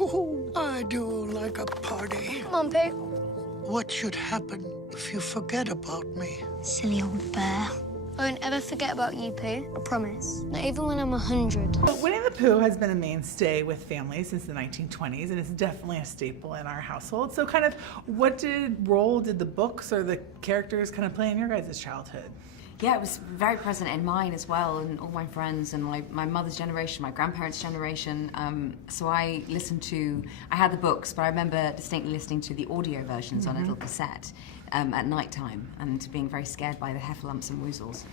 Oh, I do like a party. Come on, Pooh. What should happen if you forget about me? Silly old bear. I won't ever forget about you, Pooh. I promise. Not even when I'm 100. Winnie the Pooh has been a mainstay with families since the 1920s, and it's definitely a staple in our household. So kind of what role did the books or the characters kind of play in your guys' childhood? Yeah, it was very present in mine as well, and all my friends, and my mother's generation, my grandparents' generation. So I had the books, but I remember distinctly listening to the audio versions on a little cassette at night time, and being very scared by the heffalumps and woozles.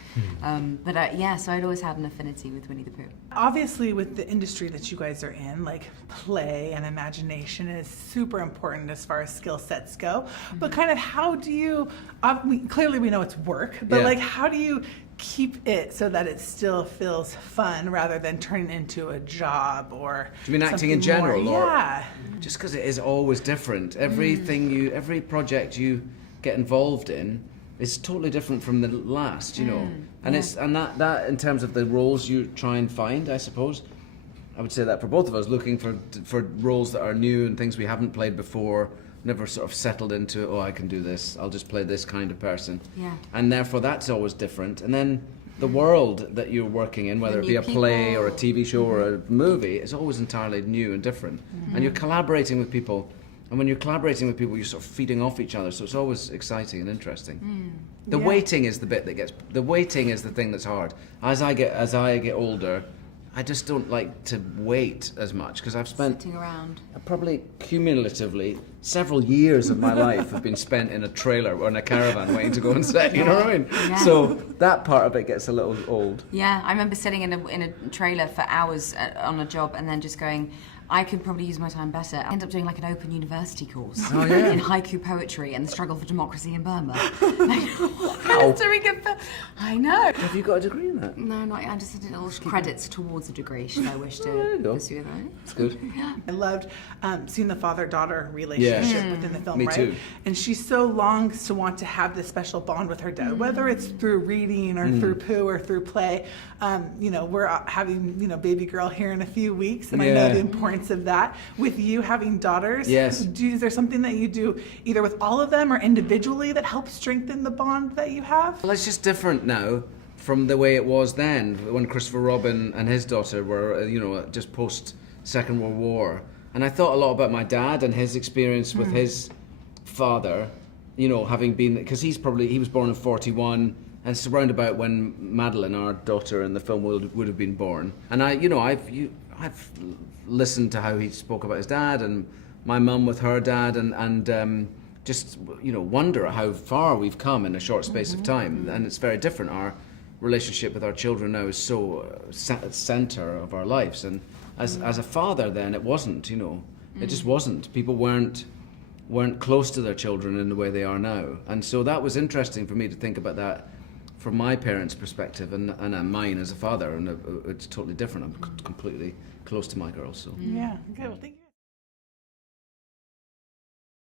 So I'd always had an affinity with Winnie the Pooh. Obviously, with the industry that you guys are in, like play and imagination is super important as far as skill sets go. But kind of how do you, clearly we know it's work, but like how do you keep it so that it still feels fun rather than turning into a job or do you mean acting in general? More? Or yeah. Just because it is always different. Every project you get involved in is totally different from the last, you know. And that in terms of the roles you try and find, I suppose, I would say that for both of us, looking for roles that are new and things we haven't played before, never sort of settled into, oh, I can do this, I'll just play this kind of person. Yeah. And therefore that's always different. And then the world that you're working in, whether it be a play or a TV show or a movie, is always entirely new and different. And you're collaborating with people. And when you're collaborating with people, you're sort of feeding off each other, so it's always exciting and interesting. The waiting is the bit that the waiting is the thing that's hard. As I get older, I just don't like to wait as much, because I've spent sitting around. Probably cumulatively several years of my life have been spent in a trailer or in a caravan waiting to go on set, you know what I mean? Yeah. So that part of it gets a little old. Yeah, I remember sitting in a trailer for hours on a job and then just going, I could probably use my time better. I ended up doing like an open university course in haiku poetry and the struggle for democracy in Burma. I know. Have you got a degree in that? No, not yet. I just did little credits towards a degree, should I wish to pursue that. That's good. Yeah. I loved seeing the father-daughter relationship within the film, Me right? too. And she so longs to want to have this special bond with her dad, whether it's through reading or through Pooh or through play. We're having, baby girl here in a few weeks, and I know the importance of that. With you having daughters, is there something that you do either with all of them or individually that helps strengthen the bond that you have? Well, it's just different now from the way it was then, when Christopher Robin and his daughter were, just post Second World War. And I thought a lot about my dad and his experience with his father, having been, because he was born in 41, and it's around about when Madeline, our daughter in the film, would have been born. And I've listened to how he spoke about his dad and my mum with her dad, and just wonder how far we've come in a short space of time. And it's very different. Our relationship with our children now is so center of our lives, and as a father then it wasn't. It just wasn't. People weren't close to their children in the way they are now, and so that was interesting for me to think about that from my parents' perspective and mine as a father, and it's totally different. I'm completely close to my girls. So Yeah, good. Well, thank you.